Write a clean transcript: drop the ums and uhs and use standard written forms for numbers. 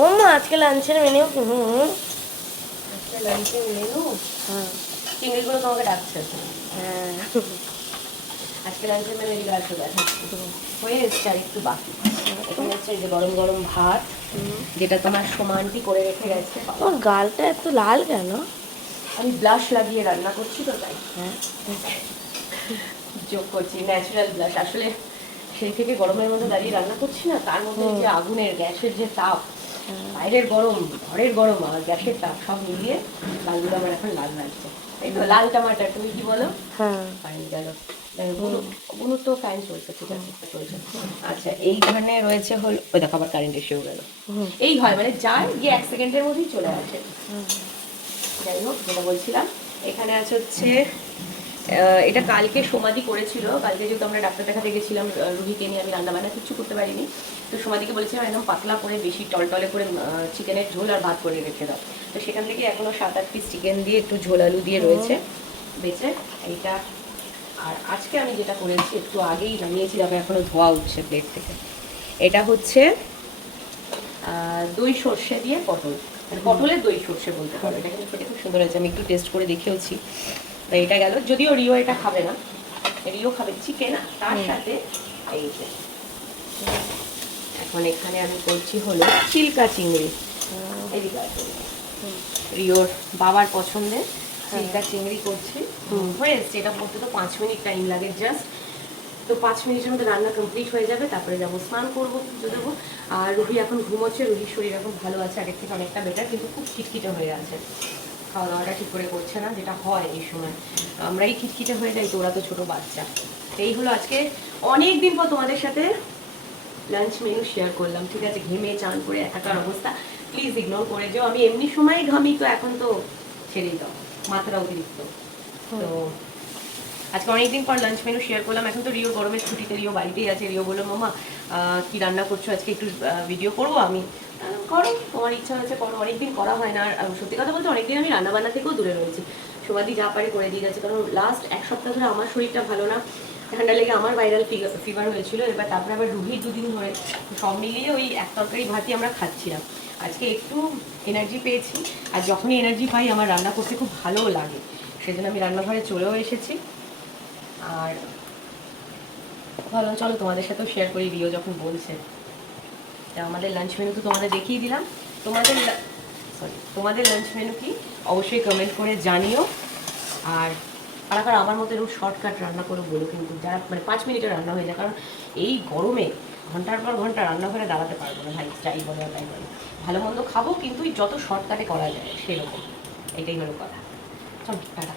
ও মা আজকে লাঞ্চের মেনু আজকে লাঞ্চের মেনু হ্যাঁ চিংড়িগুলো তোমাকে ডাকছে। হ্যাঁ আজকে লাঞ্চের মেনু এদিকে আসো দেখো হয়ে এসছে আর একটু বাকি। এখানে হচ্ছে এই যে গরম গরম ভাত, যেটা তোমার সমানটি করে রেখে গেছে। তোমার গালটা এত লাল কেন? আমি ব্লাশ লাগিয়ে রান্না করছি তো তাই হ্যাঁ যোগ করছি ন্যাচারাল ব্লাশ। আসলে সেই থেকে গরমের মধ্যে দাঁড়িয়ে রান্না করছি না, তার মধ্যে যে আগুনের গ্যাসের যে তাপ, বাইরের গরম ঘরের গরম আর গ্যাসের তাপ সব মিলিয়ে লালগুলো আমার এখন লাল লাগছে। এই তো লাল টমাটার, তুমি কি বলো? হ্যাঁ ফাইন গেল বুনু তো ফ্যান চলছে, ঠিক আছে চলছে। আচ্ছা এইখানে রয়েছে হল ওই দেখো আবার কারেন্ট এসেও গেল। এই হয় মানে যায় গিয়ে 1 সেকেন্ডের মধ্যেই চলে আসে। যাই হোক যেটা বলছিলাম, এখানে আছে হচ্ছে এটা কালকে সমাধি করেছিল। কালকে যেহেতু আমরা ডাক্তার দেখাতে গেছিলাম রুহিকে নিয়ে, আমি রান্না বান্না কিচ্ছু করতে পারিনি, তো সমাধিকে বলেছিলাম একদম পাতলা করে বেশি টলটলে করে চিকেনের ঝোল আর ভাত করে রেখে দাও। তো সেখান থেকে এখনো 7-8 পিস চিকেন দিয়ে একটু ঝোল আলু দিয়ে রয়েছে বেঁচে এইটা। আর আজকে আমি যেটা করেছি একটু আগেই জানিয়েছিলাম, এখনো ধোয়া উঠছে প্লেট থেকে, এটা হচ্ছে দই সর্ষে দিয়ে পটল, মানে পটলের দই সর্ষে বলতে পারো। এটা কিন্তু খেতে খুব সুন্দর হয়েছে, আমি একটু টেস্ট করে দেখেওছি। তো এটা গেল, যদিও রিও এটা খাবে না, রিও খাবে চিকেন, তার সাথে এই যে এখন এখানে আমি করছি হলো চিল্কা চিংড়ি। এদিকে রিওর বাবার পছন্দের চিল্কা চিংড়ি করছি। হয়ে এসছে, এটা করতে তো 5 মিনিট টাইম লাগে জাস্ট। তো 5 মিনিটের মধ্যে রান্না কমপ্লিট হয়ে যাবে, তারপরে যাবো স্নান করবো, পুজো দেবো। আর রুহি এখন ঘুমোচ্ছে, রুহির শরীর এখন ভালো আছে, আগের থেকে অনেকটা বেটার, কিন্তু খুব খিটখিটে হয়ে আছে, খাওয়া দাওয়াটা ঠিক করে করছে না, যেটা হয় এই সময় আমরাই খিটখিটে হয়ে যাই, তো ওরা তো ছোটো বাচ্চা। এই হলো আজকে অনেক দিন পর তোমাদের সাথে লাঞ্চ মেনু শেয়ার করলাম, ঠিক আছে। ঘেমে চান করে একাকার অবস্থা, প্লিজ ইগনোর করে যাও। আমি এমনি সময় ঘামি, তো এখন তো ছেড়েই দাও, মাত্রা অতিরিক্ত। তো আজকে অনেকদিন পর লাঞ্চ মেনু শেয়ার করলাম। এখন তো রিও গরমের ছুটিতে, রিও বাড়িতেই আছে। রিও বললো মামা কি রান্না করছো আজকে, একটু ভিডিও করবো। আমি করো, তোমার ইচ্ছা হয়েছে করো, অনেকদিন করা হয় না। আর সত্যি কথা বলতে অনেকদিন আমি রান্না বান্না থেকেও দূরে রয়েছি, সমাধি যা পারে করে দিয়ে গেছে। কারণ লাস্ট 1 সপ্তাহ ধরে আমার শরীরটা ভালো না, ঠান্ডা লেগে আমার ভাইরাল ফিভার হয়েছিল। এবার তারপরে আবার রুহির 2 দিন ধরে, সব মিলিয়ে ওই এক তরকারি ভাতই আমরা খাচ্ছিলাম। আজকে একটু এনার্জি পেয়েছি, আর যখনই এনার্জি পাই আমার রান্না করতে খুব ভালোও লাগে, সেজন্য আমি রান্নাঘরে চলেও এসেছি। আর ভালো, চলো তোমাদের সাথেও শেয়ার করি, রিও যখন বলছে। আমাদের লাঞ্চ মেনু তো তোমাদের দেখিয়ে দিলাম। তোমাদের লাঞ্চ মেনু কি অবশ্যই কমেন্ট করে জানিও। আর কারা আমার মতো এরকম শর্টকাট রান্না করে বলো, কিন্তু যারা মানে 5 মিনিটে রান্না হয়ে যায়। কারণ এই গরমে ঘন্টার পর ঘন্টা রান্নাঘরে দাঁড়াতে পারবো না ভাই, যাই বলে আর তাই বলে। ভালো মন্দ খাবো, কিন্তু যত শর্টকাটে করা যায় সেরকম, এটাই হলো কথা। চলো টাটা।